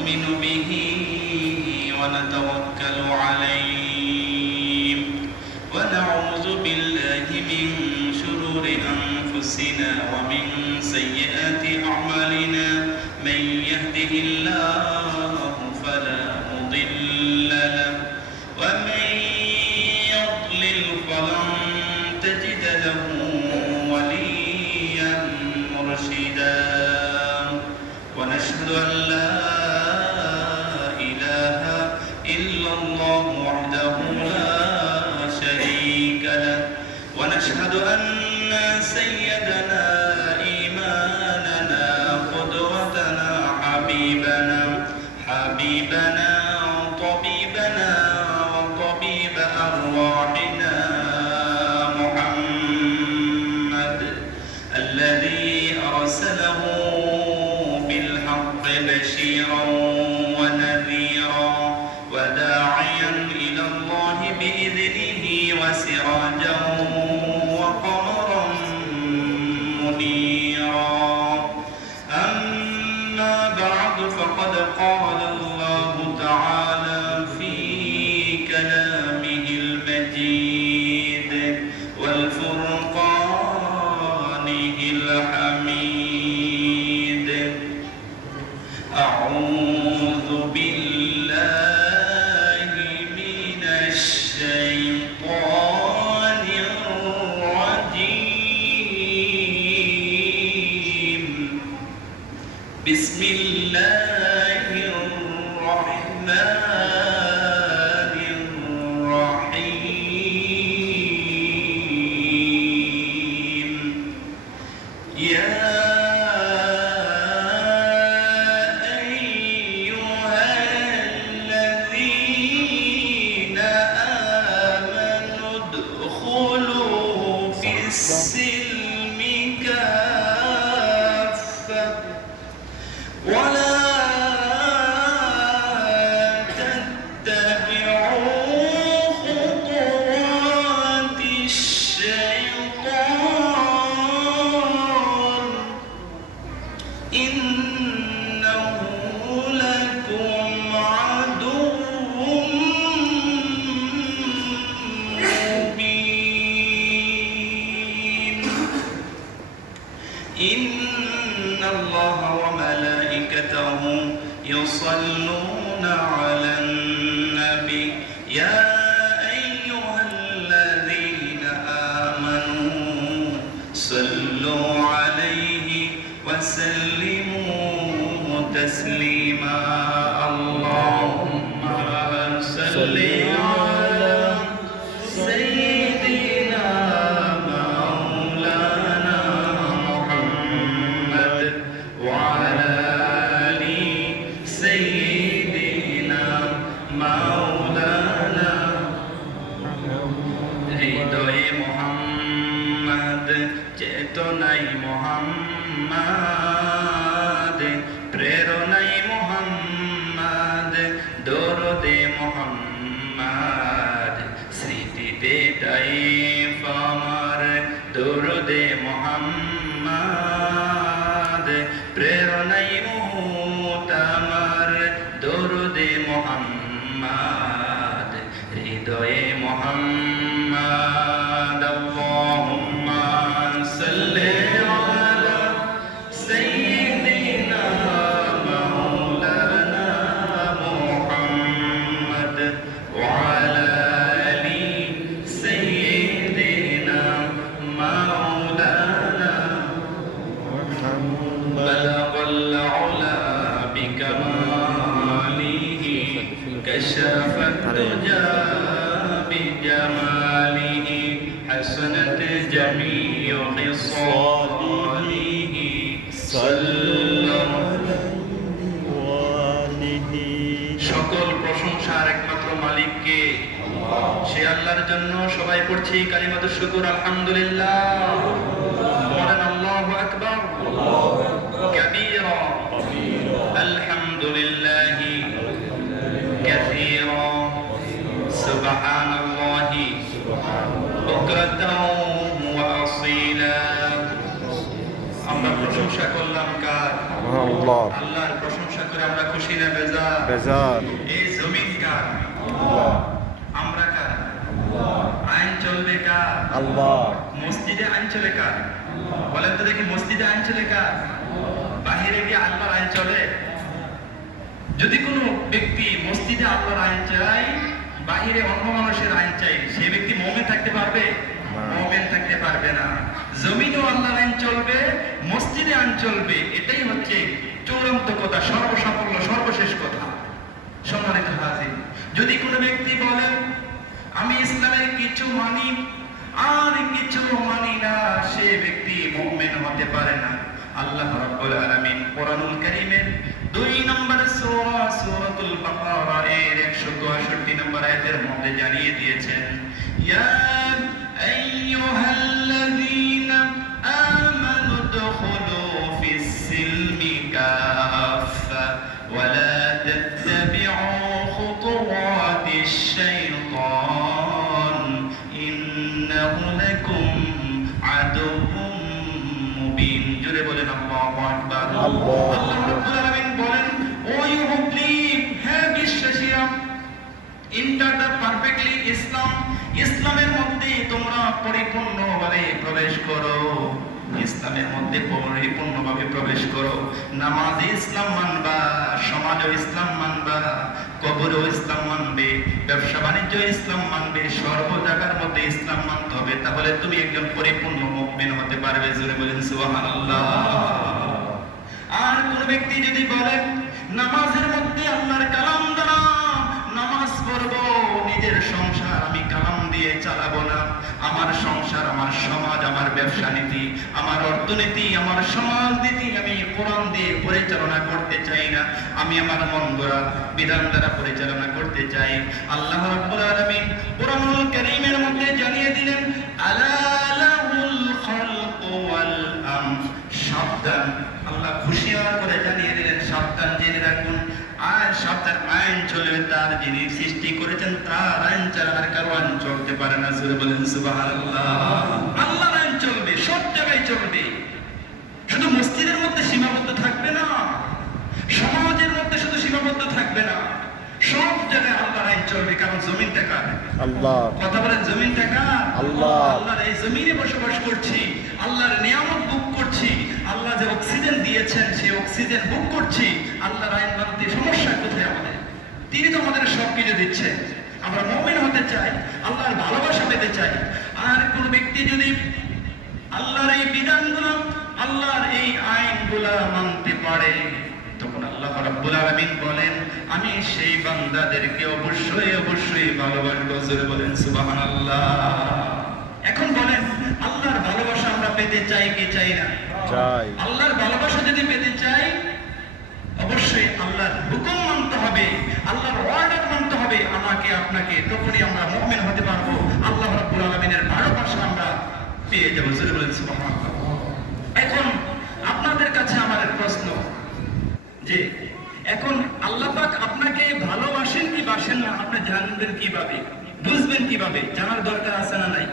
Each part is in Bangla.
ونؤمن به ونتوكل عليه ونعوذ بالله من شرور أنفسنا ومن سيئات أعمالنا من يهده الله فلا مضل له ومن يضلل فلن تجد له وليا مرشدا ونشهد أن لا إله إلا الله وحده لا شريك له ونشهد أن سيدنا إيماننا قدوتنا حبيبنا طبيبنا وطبيب أرواحنا محمد الذي أرسله بالحق بشيرا ونذيرا وداعيا إلى الله بإذنه وسراجا وقمرا منيرا أما بعد فقد قال الله تعالى في كلامه المجيد والفرقانه الحميد أعوذ بالله من الشيطان الرجيم بسم الله الرحمن الرحيم يا أيها الذين آمنوا ادخلوا في السلم كافة ولا تتبعوا خطوات الشيطان إنه لكم عدو مبين إن الله وملائكته يصلون على النبي يا أيها الذين آمنوا صلوا عليه وسلموا تسليما اللهم صل على سيدنا مولانا محمد وعلى آل سيدنا مولانا হৃদয়ে মোহাম্মদ চেতনায় মোহাম্মদ প্রেরণায় মোহাম্মদ দরদে মোহাম্মদ স্মৃতিতে তাইফ আমার দরদে মোহাম্মদ প্রেরণায় মুহতামার দরদে মোহাম্মদ হৃদয়ে মোহাম্মদ আল্লাহুম্মা সাল্লি আলা সাইয়্যিদিনা মাওলানা মুহাম্মদ ওয়া আলা আলি সাইয়্যিদিনা মাওলানা بلغ العلا بكماله كشف الدجى بجماله حسنت جميع خصاله صلى সকল প্রশংসার একমাত্র মালিককে সে আল্লাহর জন্য সবাই পড়ছি কালিমাতুশ শুকর আলহামদুলিল্লাহ বলেন আল্লাহু আকবার كبيرا الحمد لله كثيرا سبحان الله بكرة وأصيلا আমরা প্রশংসা করলাম কার? আল্লাহর প্রশংসা করে করে আমরা খুশি না বেজার? বেজার। এই জমিন কার? আল্লাহ। আমরা কার? আইন চলবে কার? আল্লাহ। মসজিদে আইন চলে কার? বলেন তো দেখি, মসজিদে আইন চলে কার? বাহিরে গিয়ে আল্লাহর আইন চলে? যদি কোনো ব্যক্তি মসজিদে আল্লাহর আইন চাই, বাহিরে অন্য মানুষের আইন চাই, সেই ব্যক্তি মুমিন থাকতে পারবে? মুমিন থাকতে পারবে না। জমিনেও আল্লাহর আইন চলবে, মসজিদে আইন চলবে, এটাই হচ্ছে চূড়ান্ত কথা, সর্বসাফল্য, সর্বশেষ কথা। সম্মানিত হাজির, যদি কোনো ব্যক্তি বলেন আমি ইসলামের কিছু মানি আর কিছু মানি না, সে ব্যক্তি মুমিন হতে পারে না। আল্লাহ রাব্বুল আলামিন কোরআনুল কারীমের 2 নম্বর সূরা সূরাতুল বাকারা এর 162 নম্বর আয়াতের মধ্যে জানিয়ে দিয়েছেন, ইয়া আইয়ুহাল্লাযীনা আমানু দুখুলু ফিস সিলমি কাফা ওয়া লা তাত্তাবি'উ খুতুওয়াতিশ শাইতান ইন্নাহু লাকুম আদুউম মুবিন। জোরে বলেন আল্লাহু আকবার। আল্লাহ রাব্বুল আলামিন বলেন, ও ইউ হু বিলিভ, হে বিশ্বাসীরা, এন্টার দ্য পারফেক্টলি ইসলাম, ইসলামের মধ্যে তোমরা পরিপূর্ণভাবে প্রবেশ করো, ইসলামের মধ্যে পরিপূর্ণভাবে প্রবেশ করো। নামাজে ইসলাম মানবা, সমাজে ইসলাম মানবা, কবরও ইসলাম মানবে, ব্যবসা বাণিজ্য ইসলাম মানবে, সর্ব জায়গার মধ্যে ইসলাম মানতে হবে, তাহলে তুমি একজন পরিপূর্ণ মুমিন হতে পারবে। জোরে বলেন সুবহানাল্লাহ। আর কোন ব্যক্তি যদি বলেন নামাজের মধ্যে আল্লাহর কালাম দ্বারা নামাজ পড়বো, নিজের সংসার আমি কালাম দিয়ে চালাবো না, আমার সংসার, আমার সমাজ, আমার ব্যবসা নীতি, আমার অর্থনীতি, আমার সমাজ নীতি আমি কোরআন দিয়ে পরিচালনা করতে চাই না, আমি আমার মন গড়া বিধান দ্বারা পরিচালনা করতে চাই। আল্লাহ রাব্বুল আলামিন কোরআনুল কারীমের মধ্যে জানিয়ে দিলেন, আলা লাহুল খালকু ওয়াল আমর, সাবধান, আল্লাহ হুঁশিয়ার করে জানিয়ে দিলেন, সাবধান, জেনে রাখুন, আর সাবধান, আইন চলবে তার, যিনি সৃষ্টি করেছেন তার আইন ছাড়া আর কারো আইন চলতে পারে না। জোরে বলেন সুবহানাল্লাহ। আল্লাহর আইন চলবে, সব জায়গায় চলবে, শুধু মসজিদের মধ্যে সীমাবদ্ধ থাকবে না, সমাজের মধ্যে শুধু সীমাবদ্ধ থাকবে না, সব জায়গায় আল্লাহর আইন চলবে। কারণ জমিনটা কার? আল্লাহ। কথা বলেন, জমিনটা কার? আল্লাহ। আল্লাহর এই জমিনে বসবাস করছি, আল্লাহর নিয়ামত ভোগ করছি, আল্লাহ যে অক্সিজেন দিয়েছেন সেই অক্সিজেন ভোগ করছি। আল্লাহর আইন মানতে সমস্যা কোথায় আমাদের? তিনি তো আমাদের সবকিছু দিচ্ছেন। আমরা মুমিন হতে চাই, আল্লাহর ভালোবাসা পেতে চাই। আর কোন ব্যক্তি যদি আল্লাহর এই বিধানগুলো, আল্লাহর এই আইনগুলা মানতে পারে, তখন আল্লাহ রাব্বুল আলামিন বলেন, আমি সেই বান্দাদেরকে অবশ্যই অবশ্যই ভালোবাসবো। জোরে বলেন সুবহানাল্লাহ। এখন বলেন, আল্লাহর ভালোবাসা আমরা পেতে চাই কি চাই না? চাই। আল্লাহর ভালোবাসা যদি পেতে চাই, অবশ্যই আল্লাহর হুকুম মানতে হবে, আল্লাহর অর্ডার মানতে হবে আমাকে আপনাকে, তখনই আমরা মুমিন হতে পারবো। আল্লাহ রাব্বুল আলামিনের ভালোবাসা আমরা পেয়ে যাবো। জোরে বলেন সুবহানাল্লাহ। এখন আপনাদের কাছে আমার প্রশ্ন, যে এখন আল্লাহ পাক আপনাকে ভালোবাসেন কি বাসেন না, আপনি জানবেন কিভাবে, বুঝবেন কিভাবে? জানার দরকার আছে না নাই?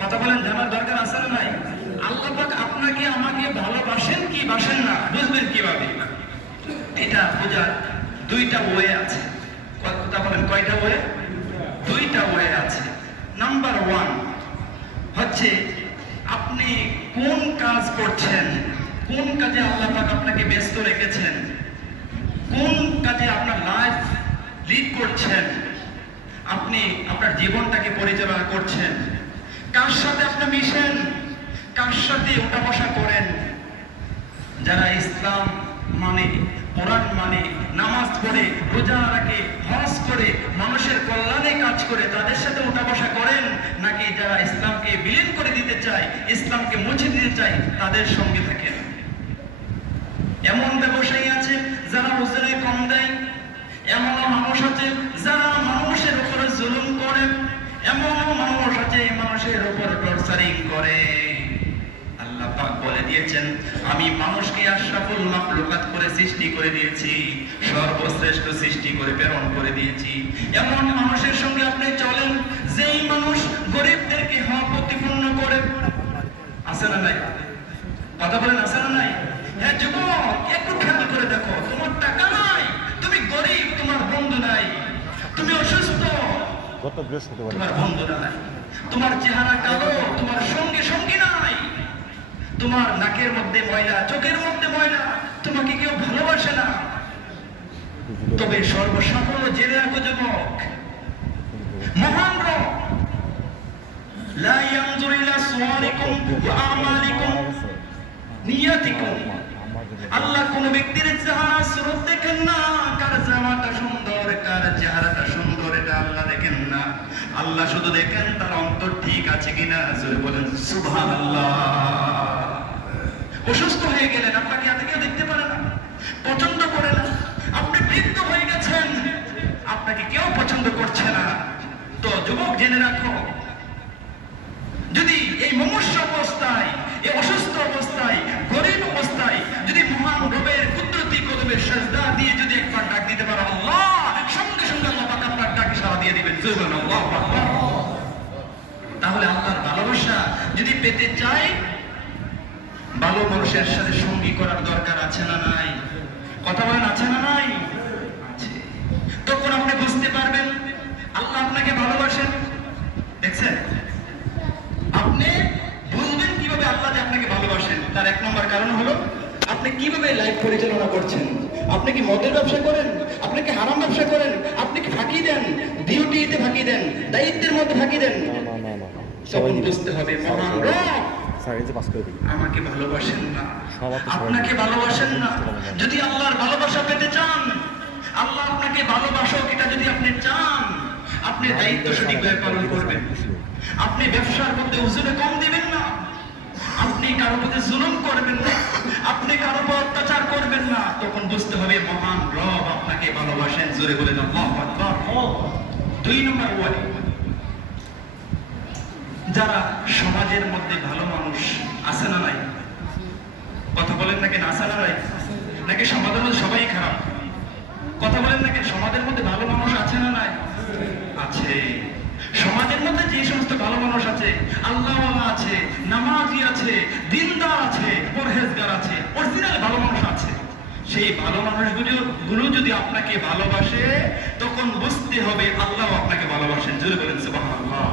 কথা বলেন, জানার দরকার আছে না নাই? আল্লাহ পাক আপনাকে আমাকে ভালোবাসেন কি বাসেন না, বুঝবেন কিভাবে? এটা বোঝার দুইটা ওয়ে আছে। কথা বলেন, কয়টা ওয়ে? দুইটা ওয়ে আছে। নাম্বার 1 হচ্ছে আপনি কোন কাজ করছেন, কোন কাজে আল্লাহ পাক আপনাকে ব্যস্ত রেখেছেন, কোন কাজে আপনার লাইফ লিড করছেন, আপনি আপনার জীবনটাকে পরিচালনা করছেন, কার সাথে আপনি মিশেন, কার সাথে ওঠা বসা করেন। যারা ইসলাম মানে, কোরআন মানে, নামাজ পড়ে, রোজা রাখে, হজ করে, মানুষের কল্যাণে কাজ করে, তাদের সাথে ওঠা বসা করেন, নাকি যারা ইসলামকে বিলীন করে দিতে চায়, ইসলামকে মুছে দিতে চায়, তাদের সঙ্গে থাকেন? এমন ব্যবসায়ী আছে যারা ওজনে কম দেয়, এমন মানুষ আছে যারা মানুষের উপরে জুলুম করে, এমন মানুষ আছে মানুষের উপর টর্চারিং করে। আল্লাহ পাক বলে দিয়েছেন, আমি মানুষকে আশরাফুল মাখলুকাত করে সৃষ্টি করে দিয়েছি, সর্বশ্রেষ্ঠ সৃষ্টি করে প্রেরণ করে দিয়েছি। এমন মানুষের সঙ্গে আপনি চলেন যেই মানুষ গরিবদেরকে হক প্রতিপন্ন করে। আছে না নাই? কথা বলেন, আছে না নাই? হ্যাঁ যুবক, একটু খেয়াল করে দেখো, তোমার টাকা তো বৃহস্পতিবার। তোমার বন্ধু নাই, তোমার চেহারা কালো, তোমার সঙ্গী নাই, তোমার নাকের মধ্যে ময়লা, চোখের মধ্যে ময়লা, তোমাকে কেউ ভালোবাসে না। তবে সর্বসাফল্য জেনে রাখো যুবক, মহান রব লা ইয়ানজুরু ইলা সুওয়ারিকুম ওয়া আমালিকুম নিয়াতিকুম। আল্লাহ কোন ব্যক্তির চেহারা সুরত দেখেন না, কার জামাটা সুন্দর, কার চেহারাটা সুন্দর, এটা আল্লাহ দেখেন না। আল্লাহ শুধু দেখেন তার অন্তর ঠিক আছে কিনা। জোরে বলেন সুবহানাল্লাহ। অসুস্থ হয়ে গেলেন, আপনাকে এত কেউ দেখতে পারে না, পছন্দ করে না। আপনি বৃদ্ধ হয়ে গেছেন, আপনাকে কেউ পছন্দ করছে না। তো যুবক জেনে রাখো, যদি এই মুমূর্ষু অবস্থায়, এই অসুস্থ অবস্থায়, গরীব অবস্থায় যদি মহান রবের কুদরতি কদমে সিজদা দিয়ে যদি একবার ডাক দিতে পারো আল্লাহ, সঙ্গে সঙ্গে আল্লাহ পাক আপনার ডাকে সাড়া দিয়ে দিবেন। সুবহানাল্লাহু আকবার। তাহলে আল্লাহর ভালোবাসা যদি পেতে চাই, ভালো মানুষের সাথে সঙ্গী করার দরকার আছে না নাই? কথা বলেন আছে না নাই? আছে। তখন আপনি বুঝতে পারবেন আল্লাহ আপনাকে ভালোবাসেন। দেখছেন, আপনি বুঝবেন কিভাবে আল্লাহ যে আপনাকে ভালোবাসেন। তার এক নম্বর কারণ হলো আপনি কিভাবে লাইফ পরিচালনা করছেন। আপনি কি মদের ব্যবসা করেন? আপনি কি হারাম ব্যবসা করেন? আপনি কি ফাঁকি দেন? ডিউটিতে ফাঁকি দেন? দায়িত্বের মধ্যে ফাঁকি দেন? তখন বুঝতে হবে মহান রব আমাকে ভালোবাসেন না, আপনাকে ভালোবাসেন না। যদি আল্লাহর ভালোবাসা পেতে চান, আল্লাহ আপনাকে ভালোবাসুক এটা যদি আপনি চান, আপনি দায়িত্ব সঠিকভাবে পালন করবেন। আপনি ব্যবসার মধ্যে উজুরে কম দিবেন না, আপনি কারো প্রতি জুলুম করবেন না, আপনি কারো উপর অত্যাচার করবেন না। তখন বুঝতে হবে মহান রব আপনাকে ভালোবাসেন। জোরে বলেন আল্লাহু আকবার। 2 নম্বর ওয়ালি, যারা সমাজের মধ্যে ভালো মানুষ আছে না নাই? কথা বলেন নাকি না আছে না নাই? নাকি সমাজের মধ্যে সবাই খারাপ? কথা বলেন নাকি সমাজের মধ্যে ভালো মানুষ আছে না নাই? আছে। সমাজের মধ্যে যে সমস্ত ভালো মানুষ আছে, আল্লাহওয়ালা আছে, নামাজি আছে, দিনদার আছে, পরহেজগার আছে, অরিজিনাল ভালো মানুষ আছে, সেই ভালো মানুষগুলো যদি আপনাকে ভালোবাসে, তখন বুঝতে হবে আল্লাহ আপনাকে ভালোবাসেন। জোরে বলেন সুবহানাল্লাহ।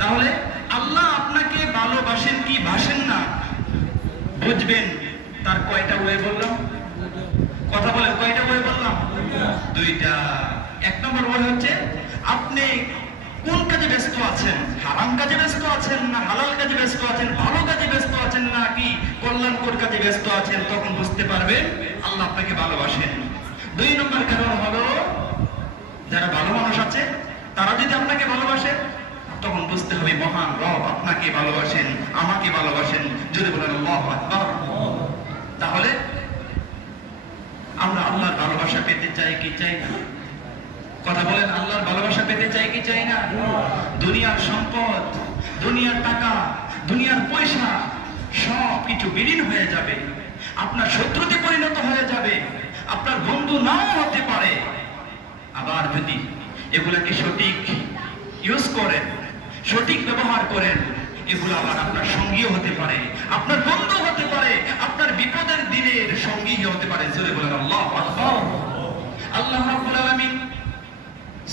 তাহলে আল্লাহ আপনাকে ভালোবাসেন কি বাসেন না বুঝবেন তার কয়টা ওয়ে বললাম? কথা বলেন কয়টা ওয়ে বললাম? 2টা। 1 নম্বর ওয়ে হচ্ছে আপনি কোন কাজে ব্যস্ত আছেন, হারাম কাজে ব্যস্ত আছেন না হালাল কাজে ব্যস্ত আছেন, ভালো কাজে ব্যস্ত আছেন নাকি কল্যাণকর কাজে ব্যস্ত আছেন, তখন বুঝতে পারবেন আল্লাহ আপনাকে ভালোবাসেন। 2 নম্বর কারণ হলো যারা ভালো মানুষ আছে তারা যদি আপনাকে ভালোবাসে, তখন বুঝতে হবে মহান রব আপনাকে ভালোবাসেন, আমাকে ভালোবাসেন। যদি বলেন আল্লাহু আকবার। তাহলে আমরা আল্লাহর ভালোবাসা পেতে চাই কি চাই না? কথা বলেন, আল্লাহর ভালোবাসা পেতে চাই কি চাই না? দুনিয়ার সম্পদ, দুনিয়ার টাকা, দুনিয়ার পয়সা সব কিছু বিলীন হয়ে যাবে, আপনার শত্রুতে পরিণত হয়ে যাবে, আপনার বন্ধু নাও হতে পারে। আবার যদি এগুলাকে সঠিক ইউজ করেন, সঠিক ব্যবহার করেন, এগুলো আবার আপনার সঙ্গীও হতে পারে, আপনার বন্ধু হতে পারে, আপনার বিপদের দিনের সঙ্গী হতে পারে। জোরে বলেন আল্লাহু আকবার। আল্লাহ রাব্বুল আলামিন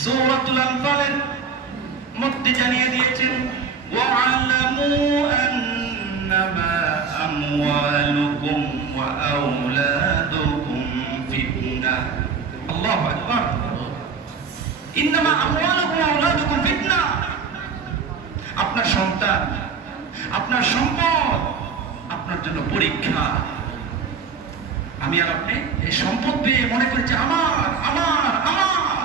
সূরাতুল আনফালের মধ্যে জানিয়ে দিয়েছেন, ওয়া'লামু আন্নামা আমওয়ালুকুম ওয়া আওলাদুকুম ফিতনাহ। আল্লাহু আকবার। ইন্নামা আমওয়ালুকুম ওয়া আওলাদুকুম ফিতনাহ। আপনার সন্তান, আপনার সম্পদ আপনার জন্য পরীক্ষা। আমি আর আপনি এই সম্পদ পেয়ে মনে করছি আমার আমার আমার,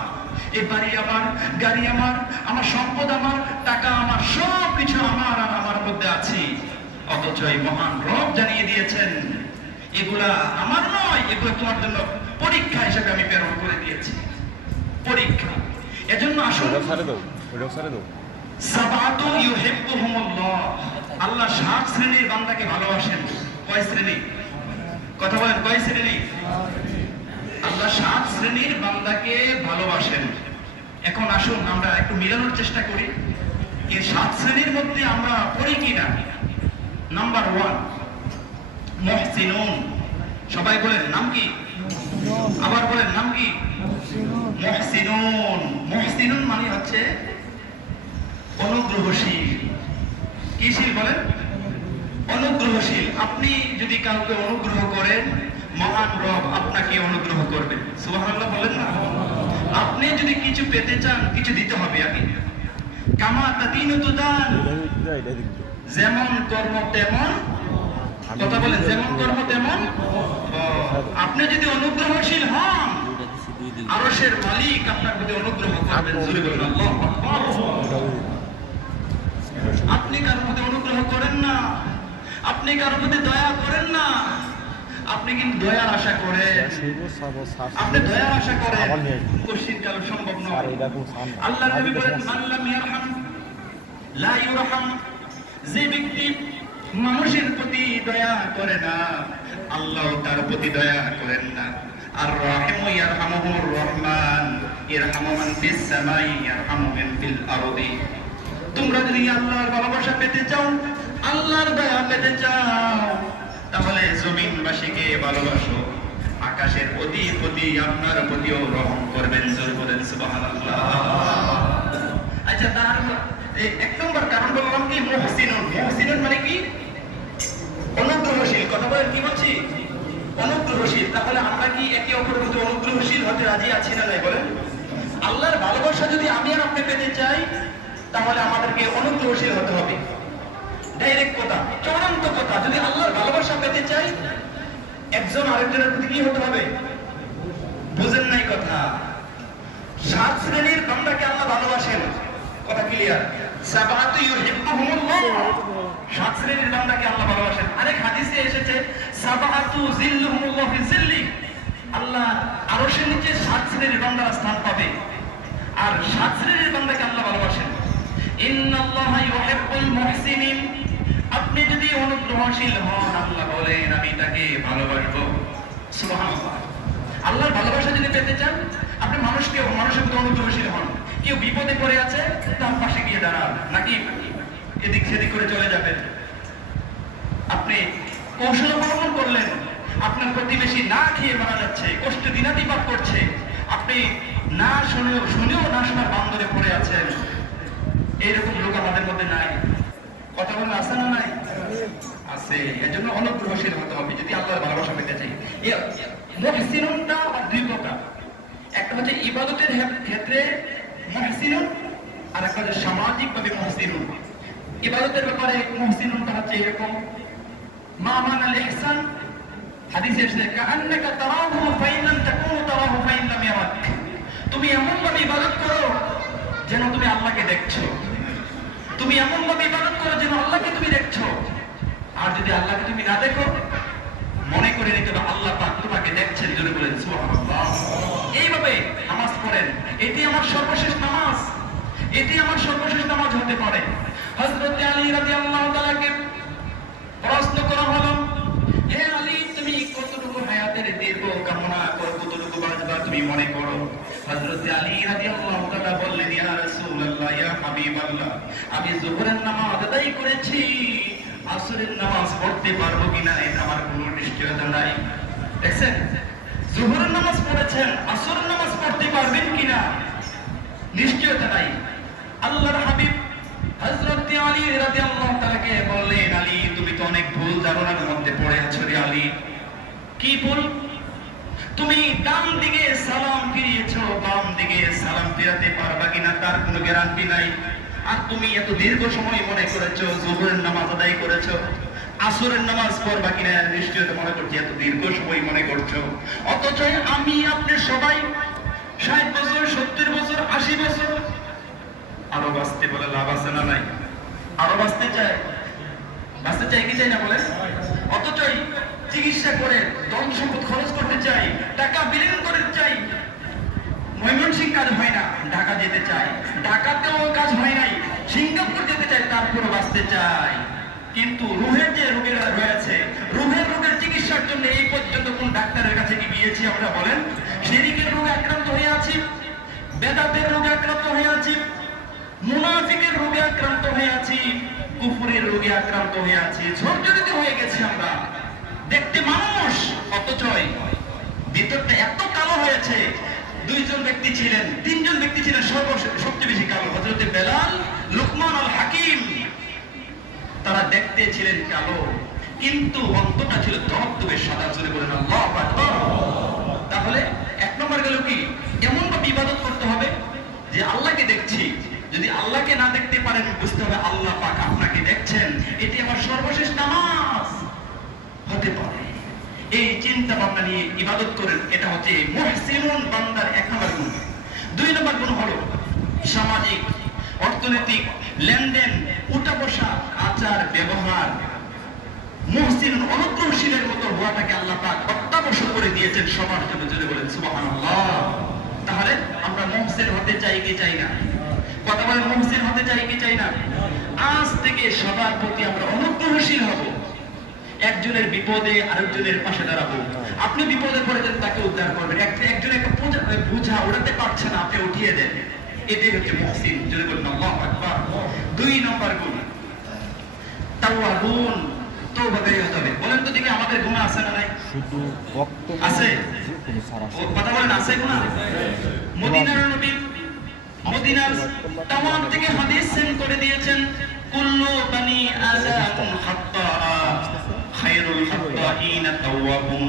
এই বাড়ি আমার, গাড়ি আমার, আমার সম্পদ আমার, টাকা আমার, সব কিছু আমার আর আমার মধ্যে আছে। অথচ এই মহান রব জানিয়ে দিয়েছেন এগুলা আমার নয়, এগুলো তোমার জন্য পরীক্ষা হিসেবে আমি প্রেরণ করে দিয়েছি। পরীক্ষা। এজন্য আসুন, সাবাতুন ইউহিব্বুহুমুল্লাহ, আল্লাহ 7 শ্রেণীর বান্দাকে ভালোবাসেন। কয় শ্রেণী? কথা বলেন কয় শ্রেণী? আল্লাহ 7 শ্রেণীর বান্দাকে ভালোবাসেন। এখন আসুন আমরা একটু মিলানোর চেষ্টা করি এই 7 শ্রেণীর মধ্যে আমরা পড়ি কিনা। নাম্বার 1 মুহসিনুন। সবাই বলেন নাম কি? আবার বলেন নাম কি? মুহসিনুন। মুহসিনুন মানে হচ্ছে অনুগ্রহশীল। কি শীল বলেন? অনুগ্রহশীল। আপনি যদি কাউকে অনুগ্রহ করেন, মহান রব আপনাকে অনুগ্রহ করবেন। সুবহানাল্লাহ বলেন না? আপনি যদি কিছু পেতে চান, কিছু দিতে হবে আগে। কামা তাদিনু তুদান, যেমন কর্ম তেমন, কথা বলেন, যেমন কর্ম তেমন। আপনি যদি অনুগ্রহশীল হন, আরশের মালিক আপনার প্রতি অনুগ্রহ করবেন। জোরে বলেন আল্লাহু আকবার। আপনি কারোর প্রতি অনুগ্রহ করেন না, আপনি কারোর প্রতি দয়া করেন না, আপনি কিন্তু দয়ার আশা করেন। আপনি দয়ার আশা করেন, কোশ্চিন কারো সম্ভব নয়। আল্লাহ নবী বলেন, আল্লাহ ইয়ারহাম লা ইউরহাম। যে ব্যক্তি মানুষের প্রতি দয়া করে না, আল্লাহ তার প্রতি দয়া করেন না। আর রাহিমু ইয়ারহামুহুর রহমান, ইয়ারহামু মান ফিস সামাই ইয়ারহামু মান ফিল আরদি। তোমরা যদি আল্লাহর ভালোবাসা পেতে চাও, আল্লাহর দয়া পেতে চাও, তাহলে জমিনবাসীকে ভালোবাসো, আকাশের অধিপতি আপনার প্রতিও রহম করবেন। জোরে বলেন সুবহানাল্লাহ। আচ্ছা, তার এক নম্বর কারণ বললাম কি? মুহসিনুন। মুহসিনুন মানে কি? অনুগ্রহশীল। কথা বলেন, কি বলছি? অনুগ্রহশীল। তাহলে আমরা কি একে অপরের প্রতি অনুগ্রহশীল হতে রাজি আছি না নাই বলেন? আল্লাহর ভালোবাসা যদি আমি আর আপনি পেতে চাই, তাহলে আমাদেরকে অনুগ্রহশীল হতে হবে। ডাইরেক্ট কথা, চূড়ান্ত কথা। যদি আল্লাহর ভালোবাসা পেতে চাই, একজন আরেকজনের প্রতি কি হতে হবে? বুঝেন নাই কথা? 7 শ্রেণীর বান্দাকে আল্লাহ ভালোবাসেন। কথা ক্লিয়ার? সাবাতু ইউহিব্বুহুমুল্লাহ। 7 শ্রেণীর বান্দাকে আল্লাহ ভালোবাসেন। আরেক হাদিসে এসেছে, সাবাতু জিল্লুহুমুল্লাহ ফি জিল্লি। আল্লাহ আরশের নিচে 7 শ্রেণীর বান্দারা স্থান পাবে। আর 7 শ্রেণীর বান্দাকে আল্লাহ ভালোবাসেন। ইন্নাল্লাহা ইউহিব্বুল মুহসিনিন। আপনি যদি অনুগ্রহশীল হন, আল্লাহ বলেন আমি তাকে ভালোবাসবো। সুবহানাল্লাহ। আল্লাহর ভালোবাসা যদি পেতে চান, আপনি মানুষের প্রতি অনুগ্রহশীল হন। কেউ বিপদে পড়ে আছে, তার পাশে গিয়ে দাঁড়ান, নাকি এদিক সেদিক করে চলে যাবেন? আপনি কৌশল অবলম্বন করলেন, আপনার প্রতিবেশী না খেয়ে মারা যাচ্ছে, কষ্ট দিনাতিপাত করছে, আপনি না শুনেও না শোনার বান্দরে পড়ে আছেন। এইরকম লোক আমাদের মধ্যে নাই। কথা বলে আছে না নাই? আছে। এর জন্য অনুগ্রহশীল হতে হবে যদি আল্লাহর ভালোবাসা পেতে চাই। মুহসিনুনটা দুই প্রকার। একটা হচ্ছে ইবাদতের ক্ষেত্রে মুহসিনুন, আর একটা হচ্ছে সামাজিকভাবে মুহসিনুন। ইবাদতের ব্যাপারে মুহসিনুনটা হচ্ছে এরকম, মা মানাল ইহসান, হাদিসে এসেছে, কাআন্নাকা তারাহু ফাইন লাম তাকুনু তারাহু ফাইন লাম ইয়ারাক। তুমি এমন ভাবে ইবাদত করো যেন তুমি আল্লাহকে দেখছো। তুমি এমন ভাবে ইবাদত করো যেন আল্লাহকে তুমি দেখছো। আর যদি আল্লাহকে তুমি না দেখো, মনে করে নিতে হবে আল্লাহ পাক তোমাকে দেখছেন। জোরে বলেন সুবহানাল্লাহ। এইভাবে নামাজ পড়েন। এটি আমার সর্বশেষ নামাজ, এটি আমার সর্বশেষ নামাজ হতে পারে। হযরত আলী রাদিয়াল্লাহু তাআলাকে প্রশ্ন করা হলো, হে আলী, তুমি কতটুকু হায়াতের দীর্ঘ কামনা করো, কতটুকু বাঁচবা তুমি মনে করো? হযরত আলী রাদিয়াল্লাহু তাআলা বললেন, ইয়া রাসূলুল্লাহ, ইয়া হাবিবাল্লাহ, আমি যোহরের নামাজ আদায় করেছি, আসরের নামাজ পড়তে পারবো কিনা এটা আমার কোনো নিশ্চয়তা নাই। দেখছেন, যোহরের নামাজ পড়েছেন, আসরের নামাজ পড়তে পারবেন কিনা নিশ্চয়তা নাই। আল্লাহর হাবিব হযরত আলী রাদিয়াল্লাহু তাআলাকে বললেন, আলী, তুমি তো অনেক ভুল ধারণার মধ্যে পড়ে আছো রে আলী। কি ভুল? তুমি ডান দিকে সালাম ফিরিয়েছো, বাম দিকে সালাম ফিরাতে পারবা কিনা তার কোনো গ্যারান্টি নাই। আর তুমি এত দীর্ঘ সময় মনে করেছো যোহরের নামাজ আদায় করেছো, আসরের নামাজ পড়বা কিনা নিশ্চয়তা মনে করছি এত দীর্ঘ সময় মনে করছো। অথচ আমি আপনি সবাই 60 বছর, 70 বছর, 80 বছর আরো বাঁচতে বলে লাভ আছে না নাই? আরো বাঁচতে চাই কি চাই না বলেন? অথচ চিকিৎসা করে ধন সম্পদ খরচ করতে চাই, টাকা বিলীন করতে চাই, ময়মনসিংহ কাজ হয় না, ঢাকা যেতে চাই, ঢাকাতেও কাজ হয় নাই, সিঙ্গাপুর যেতে চাই, তারপরে বাঁচতে চাই। কিন্তু রুহের যে রোগেরা রয়েছে, রোগের চিকিৎসার জন্য এই পর্যন্ত কোন ডাক্তারের কাছে কি গিয়েছি আমরা বলেন? শিরকের রোগে আক্রান্ত হয়ে আছি, বেদাতের রোগে আক্রান্ত হয়ে আছি, মুনাফিকের রোগে আক্রান্ত হয়ে আছি, কুফরের রোগে আক্রান্ত হয়ে আছি, জর্জরিত হয়ে গেছি আমরা। দেখতে মানুষ, অথচ ভিতরটা এত কালো হয়েছে, দুইজন ব্যক্তি ছিলেন, তিনজন ব্যক্তি ছিলেন সবচেয়ে বেশি কালো, হযরত বেলাল, লুকমান আল হাকিম। তারা দেখতে ছিলেন কালো, কিন্তু অন্তরটা ছিল ধবধবে সাদা। জোরে বলেন আল্লাহু আকবার। তাহলে এক নম্বর গেল কি, এমন ভাবে ইবাদত করতে হবে যে আল্লাহকে দেখছি। যদি আল্লাহকে না দেখতে পারেন, বুঝতে হবে আল্লাহ পাক আপনাকে দেখছেন। এটি আমার সর্বশেষ নামাজ হতে পারে। এই চিন্তা ভাবনা নিয়ে ইবাদত করেন, এটা হচ্ছে মুহসিনুন বান্দার এক নম্বর গুণ। দুই নম্বর গুণ হলো সামাজিক, অর্থনৈতিক লেনদেন, উঠা বসা, আচার ব্যবহার মুহসিনুন অনুগ্রহশীলের মতো হওয়াটাকে আল্লাহ পাক অত্যাবশ্যক করে দিয়েছেন সবার জন্য। জোরে বলেন সুবহানাল্লাহ। তাহলে আমরা মুহসিন হতে চাই কি চাই না? কথা বলেন, মুহসিন হতে চাই কি চাই না? আজ থেকে সবার প্রতি আমরা অনুগ্রহশীল হব। একজনের বিপদে আরেকজনের পাশে দাঁড়াবো। আপনি বিপদে পড়েছেন, তাকে উদ্ধার করবেন। একজন একটা বোঝা উঠাতে পারছে না, আপনি উঠিয়ে দেন। এটাই হচ্ছে মুহসিন। যদি বলেন আল্লাহু আকবার। দুই নম্বর গুণ তাওয়াবুন, তওবাকারী হতে হবে। বলেন তো দেখি আমাদের গুনাহ আছে না নাই? শুধু বক্তব্য আছে। কথা বলেন আছে গুনাহ? মদিনার নবী মদিনার তাওয়াব থেকে হাদিস সেন্ড করে দিয়েছেন, কুল্লু বানি আদম খাত্তা, খায়রুল খাত্তাইনা তাওয়াবুন।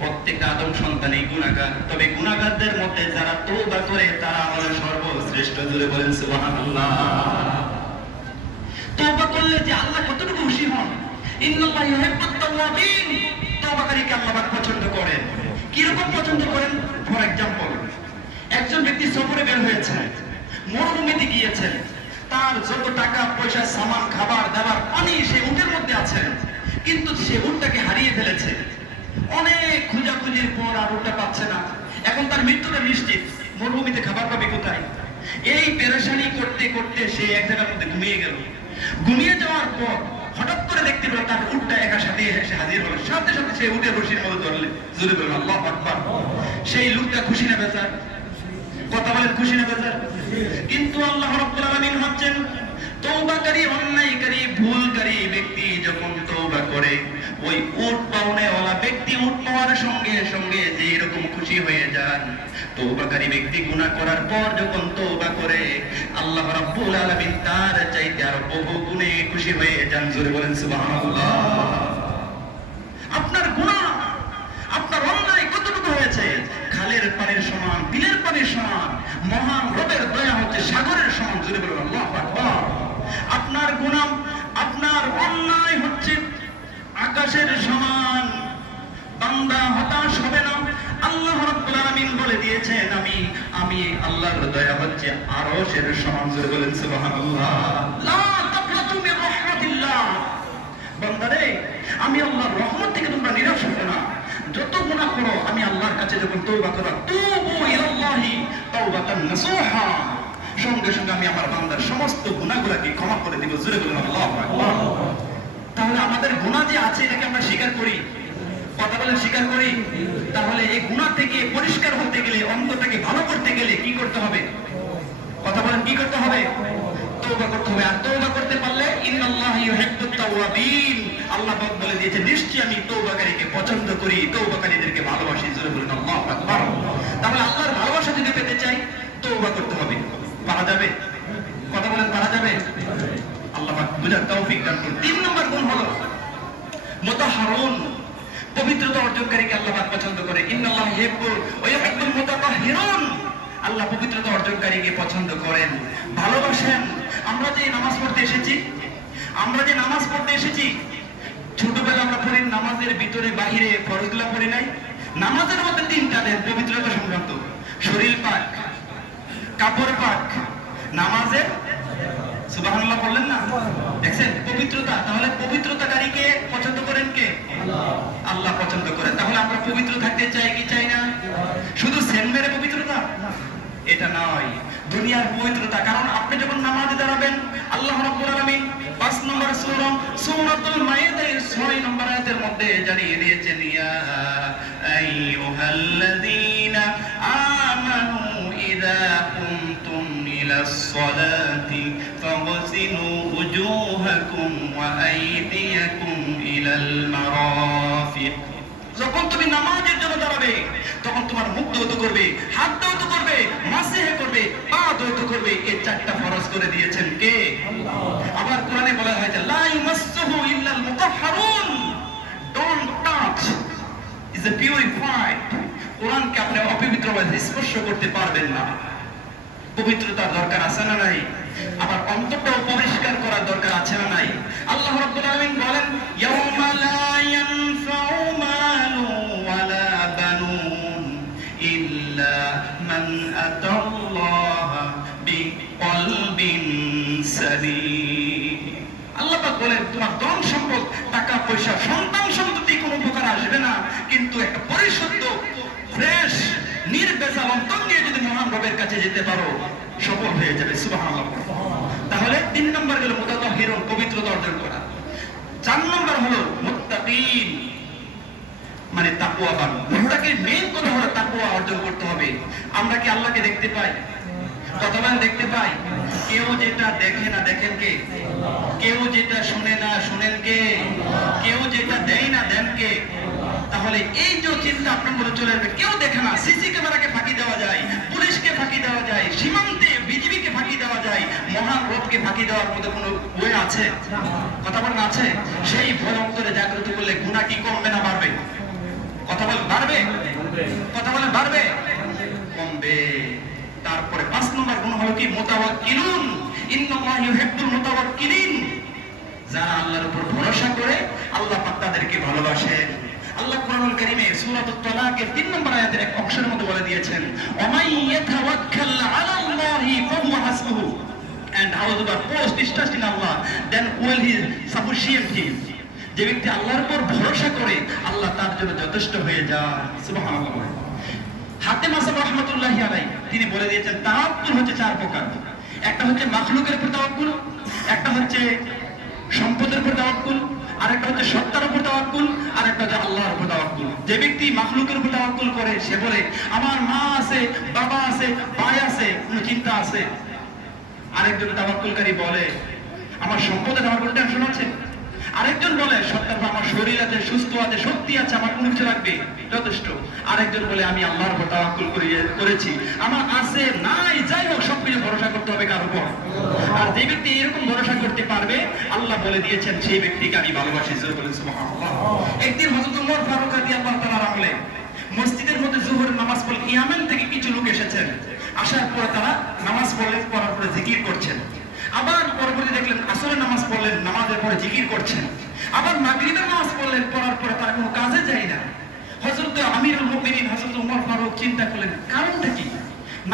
প্রত্যেক আদম সন্তানই গুনাহগার, তবে গুনাহগারদের মধ্যে যারা তওবা করে তারা হলো সর্বশ্রেষ্ঠ। জোরে বলেন সুবহানাল্লাহ। তওবা করলে যে আল্লাহ কতটুকু খুশি হন। ইন্নাল্লাহা ইউহিব্বুত তাওয়াবিন, তওবাকারীকে আল্লাহ পাক পছন্দ করেন। কি রকম পছন্দ করেন? ফর এক্সাম্পল, একজন ব্যক্তি সফরে বের হয়েছে, মরুভূমিতে গিয়েছেন, তার যত টাকা পয়সা, সামান, খাবার দাবার, পানি সে উটের মধ্যে আছেন, কিন্তু সে উটটাকে হারিয়ে ফেলেছে। অনেক খোঁজাখুঁজির পর আর উটটা পাচ্ছে না। এখন তার মৃত্যুটা নিশ্চিত। মরুভূমিতে খাবার পাবে কোথায়? এই পেরেশানি করতে করতে সে এক জায়গার মধ্যে ঘুমিয়ে গেল। ঘুমিয়ে যাওয়ার পর হঠাৎ করে দেখতে পেল তার উটটা একা সাথে এসে হাজির হলো। সাথে সাথে সে উটের রশির মধ্যে ধরলে। জোরে বলুন আল্লাহু আকবার। সেই লোকটা খুশি না বেজার? কথা বলেন, খুশি না বেজার? কিন্তু আল্লাহ রাব্বুল আলামিন হচ্ছেন তওবাকারী, অন্যায়কারী, ভুলকারী ব্যক্তি যখন তওবা করে, ওই উট পাওনেওয়ালা ব্যক্তি উট পাওয়ার সঙ্গে সঙ্গে যে এরকম খুশি হয়ে যান, তওবাকারী ব্যক্তি গুনাহ করার পর যখন তওবা করে, আল্লাহ রাব্বুল আলামিন তার চাইতে আরো বহু গুণে খুশি হয়ে যান। জোরে বলেন সুবহানাল্লাহ। আপনার গুনাহ, আপনার অন্যায় কতটুকু হয়েছে? খালের পানির সমান, বিলের পানির সমান। মহান রবের দয়া হচ্ছে সাগরের সমান। জোরে বলুন আল্লাহু আকবার। আপনার গুনাহ, আপনার অন্যায় হচ্ছে আকাশের সমান। বান্দা হতাশ হবে না। আল্লাহ রাব্বুল আলামিন বলে দিয়েছেন, আমি আল্লাহর দয়া হচ্ছে আরশের সমান। জোরে বলেন সুবহানাল্লাহ। লা তাকনাতু মির রাহমাতিল্লাহ। বান্দারে, আমি আল্লাহর রহমত থেকে তোমরা নিরাশ হবে না। যত গুনাহ করো, আমি আল্লাহর কাছে যখন তওবা করো, তুবু ইলাল্লাহি তাওবাতান নাসুহা, সঙ্গে সঙ্গে আমি আমার বান্দার সমস্ত গুনাহগুলোকে ক্ষমা করে দিব। জোরে বলুন আল্লাহু আকবার। তাহলে আমাদের গুনাহ যে আছে, এটাকে আমরা স্বীকার করি। কথা বলেন, স্বীকার করি। তাহলে এই গুনাহ থেকে পরিষ্কার হতে গেলে, অন্তরটাকে ভালো করতে গেলে কি করতে হবে? কথা বলেন, কি করতে হবে? তওবা করতে হবে। আর তওবা করতে পারলে ইন্নাল্লাহা ইউহিব্বুত তাওয়াবিন, আল্লাহ পাক বলে দিয়েছে নিশ্চয়ই আমি তওবাকারীকে পছন্দ করি, তওবাকারীদেরকে ভালোবাসি। জোরে বলুন আল্লাহু আকবার। তাহলে আল্লাহর ভালোবাসা যদি পেতে চাই, তওবা করতে হবে। পারা যাবে? কথা বলেন, পারা যাবে? আল্লাহ পাক বুঝার তৌফিক দান করুন। তিন নম্বর গুণ হলো মুতাহহারুন, পবিত্রতা অর্জনকারীকে আল্লাহ পাক পছন্দ করে। ইন্নাল্লাহা ইউহিব্বুল মুতাতাহহিরুন, আল্লাহ পবিত্রতা অর্জনকারীকে পছন্দ করেন, ভালোবাসেন। আমরা যে নামাজ পড়তে এসেছি, ছোটবেলা আমরা পড়ি নামাজের ভিতরে বাহিরে ফরজগুলো পড়ি নাই? নামাজের মধ্যে তিনটা দেন পবিত্রতা সংক্রান্ত: শরীর পাক, কাপড় পাক, নামাজের সুবহানাল্লাহ বললেন না? দেখছেন পবিত্রতা। তাহলে পবিত্রতাকারীকে পছন্দ করেন কে? আল্লাহ পছন্দ করেন। তাহলে আমরা পবিত্র থাকতে চাই কি চাই না? শুধু সেন মেরে পবিত্রতা এটা নয়, দুনিয়ার পবিত্রতা। কারণ আপনি যখন নামাজে দাঁড়াবেন, আল্লাহ রাব্বুল আলামিন 5 নম্বর সূরাতুল মাইদার 6 নম্বর আয়াতের মধ্যে জানিয়ে দিয়েছেন, ইয়া আইয়ুহাল্লাযীনা আমানু ইযা কুনতুম ইলাস সালাতি ফাগসিলু উজুহাকুম ওয়া আইদিয়াকুম ইলাল মারাফিক। যখন তুমি নামাজের জন্য দাঁড়াবে, তখন তোমার মুখ ধৌত করবে, হাত ধৌত করবে, এই চারটা ফরজ করে দিয়েছেন কে? আবার কোরআনে বলা হয়েছে লা ইউমাসসুহু ইল্লাল মুতাহহারুন, don't touch, is a purified. কোরআনকে আপনি অপবিত্রভাবে স্পর্শ করতে পারবেন না। পবিত্রতার দরকার আছে না নাই? আবার অন্তরটাও পরিষ্কার করার দরকার আছে না নাই? আল্লাহ রাব্বুল আলামিন বলেন ইয়াউমা লা ইয়ানফাউ মালু ওয়ালা বানুন ইল্লা মান আতাল্লাহা বিকলবিন সালিম। আল্লাহ পাক বলেন তোমার ধন সম্পদ, টাকা পয়সা, সন্তান সন্ততি কোনো উপকার আসবে না, কিন্তু একটা পরিশুদ্ধ ফ্রেশ নির্বেজাল অন্তর নিয়ে যদি মহান রবের কাছে যেতে পারো সফল হয়ে যাবে। সুবহানাল্লাহ। তাহলে 3 নম্বর গেল মুতাতাহহিরুন, পবিত্রতা অর্জন করা। 4 নম্বর হলো মুত্তাকিন, মানে তাকওয়াবান। মুত্তাকির মেইন কথা হলো তাকওয়া অর্জন করতে হবে। আমরা কি আল্লাহকে দেখতে পাই? কতবার দেখতে পাই? কেউ যেটা দেখে না দেখেন কে? কেউ যেটা শুনে না শুনেন কে? কেউ যেটা দেয় না দেন কে? তাহলে এই যে চিন্তা আপনার মধ্যে চলে আসবে, কেউ দেখে না, সিসি ক্যামেরাকে ফাঁকি দেওয়া যায়, পুলিশকে ফাঁকি দেওয়া যায়, সীমান্তে বিজিবিকে ফাঁকি দেওয়া যায়, মহান রবকে ফাঁকি দেওয়ার মধ্যে কোনো ওয়ে আছে? কথা বলেন আছে? সেই ভয় অন্তরে জাগ্রত করলে গুনাহ কি কমবে না বাড়বে? কথা বলেন বাড়বে? কথা বলেন বাড়বে? কমবে। তারপরে 5 নম্বর গুণ হলো কি মুতাওয়াক্কিলুন, ইন্নাল্লাহা ইউহিব্বুল মুতাওয়াক্কিলিন। যারা আল্লাহর উপর ভরসা করে আল্লাহ পাক তাদেরকে ভালোবাসেন। আল্লাহ কোরআনুল কারীমে সূরাতুত তালাকের 3 নম্বর আয়াতের এক অংশের মধ্যে বলে দিয়েছেন ওয়ামাই ইয়াতাওয়াক্কাল আলাল্লাহি ফাহুয়া হাসবুহু, and however post is trust in Allah, then will he sufficient him। যে ব্যক্তি আল্লাহর উপর ভরসা করে আল্লাহ তার জন্য যথেষ্ট হয়ে যায়। সুবহানাল্লাহ। হাতেম আসাদ রাহমাতুল্লাহি আলাইহি তিনি বলে দিয়েছেন তাওয়াক্কুল হচ্ছে 4 প্রকার। একটা হচ্ছে মাখলুকের উপর তাওয়াক্কুল, একটা হচ্ছে সম্পদের উপর তাওয়াক্কুল, আরেকটা হচ্ছে সত্তার উপর তাওয়াক্কুল, আর একটা হচ্ছে আল্লাহর উপর তাওয়াক্কুল। যে ব্যক্তি মাখলুকের উপর তাওয়াক্কুল করে সে বলে আমার মা আছে, বাবা আছে, ভাই আছে, কোনো চিন্তা আছে। আরেকজন তাওয়াক্কুলকারী বলে আমার সম্পদের আমার কোনো টেনশন আছে। আরেকজন বলে সত্তার উপর আমার শরীর আছে, সুস্থ আছে, শক্তি আছে, আমার কোনো কিছু লাগবে যথেষ্ট। আরেকজন বলে আমি আল্লাহর উপর তাওয়াক্কুল করেছি, আমার আছে নাই যাই হোক সবকিছু ভরসা করতে হবে কার উপর? আর যে ব্যক্তি এরকম ভরসা করতে পারবে আল্লাহ বলে দিয়েছেন সেই ব্যক্তিকে আমি ভালোবাসি। সুবহানাল্লাহ। একদিন হযরত ওমর ফারুক রাদিয়াল্লাহু তাআলার আমলে মসজিদের মধ্যে যোহরের নামাজ পড়ে ইয়ামেন থেকে কিছু লোক এসেছেন। আসার পরে তারা নামাজ পড়লেন, পড়ার পরে জিকির করছেন। আবার পরবর্তী দেখলেন আসরের নামাজ পড়লেন, নামাজের পরে জিকির করছেন। আবার মাগরিবের নামাজ পড়লেন, পড়ার পরে তারা কোনো কাজে যায় না। হযরত আমিরুল মুমিনিন হযরত ওমর ফারুক চিন্তা করলেন কারণটা কি?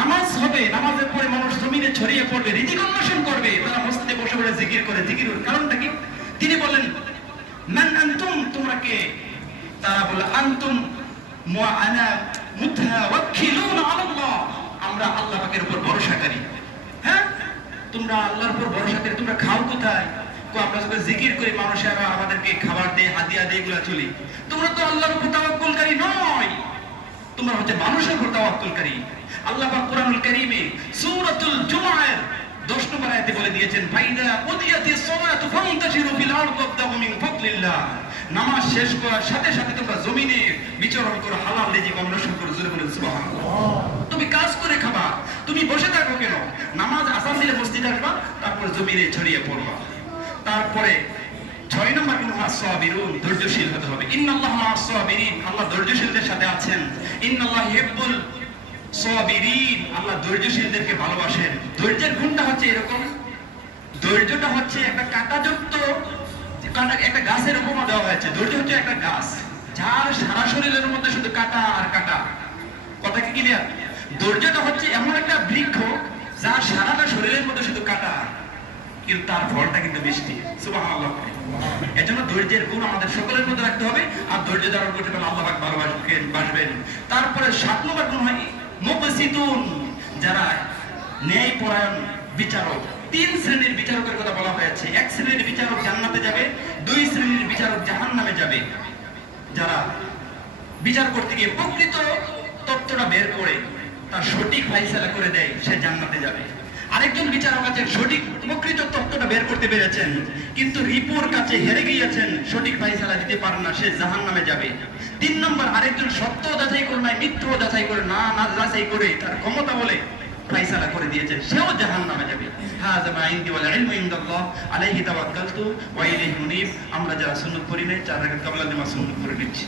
নামাজ হবে, নামাজের পরে মানুষ জমিনে ছড়িয়ে পড়বে, রিজিক অন্বেষণ করবে, তারা মসজিদে বসে বসে জিকির করে, জিকির কারণটা কি? তিনি বললেন মান আনতুম, তোমরা কে? তারা বলল আনতুম ওয়া আনা মুতাওয়াক্কিলুন আলাল্লাহ, আমরা আল্লাহ পাকের উপর ভরসাকারী। হ্যাঁ, তোমরা আল্লাহর উপর ভরসা করে তোমরা খাও কোথায়? আমরা যখন জিকির করি মানুষেরা আমাদেরকে খাবার দেয়, হাদিয়া দেয়, এগুলা চলি। তোমরা তো আল্লাহর উপর তাওয়াক্কুলকারী নয়, তোমরা হচ্ছে মানুষের উপর তাওয়াক্কুলকারী। আল্লাহ পাক কোরআনুল কারীমে সূরাতুল জুমআর 10 নম্বর আয়াতে বলে দিয়েছেন ফাইদা কুদিয়াতিস সালাতু ফান্তাশিরু ফিল আরদি ওয়াবতাগু মিন ফাদলিল্লাহ। নামাজ শেষ করার সাথে সাথে তোমরা জমিনে বিচরণ করো, হালাল রিজিক অন্বেষণ করো। জোরে বলেন সুবহানাল্লাহ। তুমি কাজ করে খাবা, তুমি বসে থাকো কেন? নামাজ আযান দিলে মসজিদে আসবা, তারপর জমিনে ছড়িয়ে পড়বা। তারপরে 6 নম্বর গুণ আস-সাবিরুন, ধৈর্যশীল হতে হবে। ইন্নাল্লাহা মা'আস সাবিরিন, আল্লাহ ধৈর্যশীলদের সাথে আছেন। ইন্নাল্লাহা ইউহিব্বুল সাবিরিন, আল্লাহ ধৈর্যশীলদেরকে ভালোবাসেন। ধৈর্যের গুণটা হচ্ছে এরকম, ধৈর্যটা হচ্ছে একটা কাঁটাযুক্ত একটা গাছের উপমা দেওয়া হয়েছে। ধৈর্য হচ্ছে একটা গাছ যার সারা শরীরের মধ্যে শুধু কাঁটা আর কাঁটা। কথা কি ক্লিয়ার? ধৈর্যটা হচ্ছে এমন একটা বৃক্ষ যার সারাটা শরীরের মধ্যে শুধু কাঁটা, কিন্তু তার ফলটা কিন্তু মিষ্টি। সুবহানাল্লাহ। এজন্য ধৈর্যের গুণ আমাদের সকলের মধ্যে রাখতে হবে, আর ধৈর্য ধারণ করতে পারলে আল্লাহ পাক ভালোবাসবেন। তারপরে 7 নম্বর গুণ হয় মুকসিতুন, যারা ন্যায়পরায়ণ বিচারক। 3 শ্রেণীর বিচারকের কথা বলা হয়েছে। 1 শ্রেণীর বিচারক জান্নাতে যাবে, 2 শ্রেণীর বিচারক জাহান্নামে যাবে। যারা বিচার করতে গিয়ে প্রকৃত তথ্যটা বের করে তার সঠিক ফায়সালা করে দেয় সে জান্নাতে যাবে। আরেকজন বিচারক আছেন সঠিক প্রকৃত তথ্যটা বের করতে পেরেছেন কিন্তু রিপোর কাছে হেরে গিয়েছেন, সঠিক ফায়সালা দিতে পারেন না, সে জাহান্নামে যাবে। 3 নম্বর আরেকজন সত্য যাচাই করে নাই, মিথ্যা যাচাই করে না যাচাই করে তার ক্ষমতা বলে ফায়সালা করে দিয়েছে, সেও জাহান্নামে যাবে। হাযা মা ইনদি ওয়াল ইলমু ইনদাল্লাহ আলাইহি তাওয়াক্কালতু ওয়া ইলাইহি উনীব। আমরা যারা সুন্নাত পড়ি নাই 4 রাকাত ক্বাবলা নামাজ সুন্নাত পড়ে নিচ্ছি।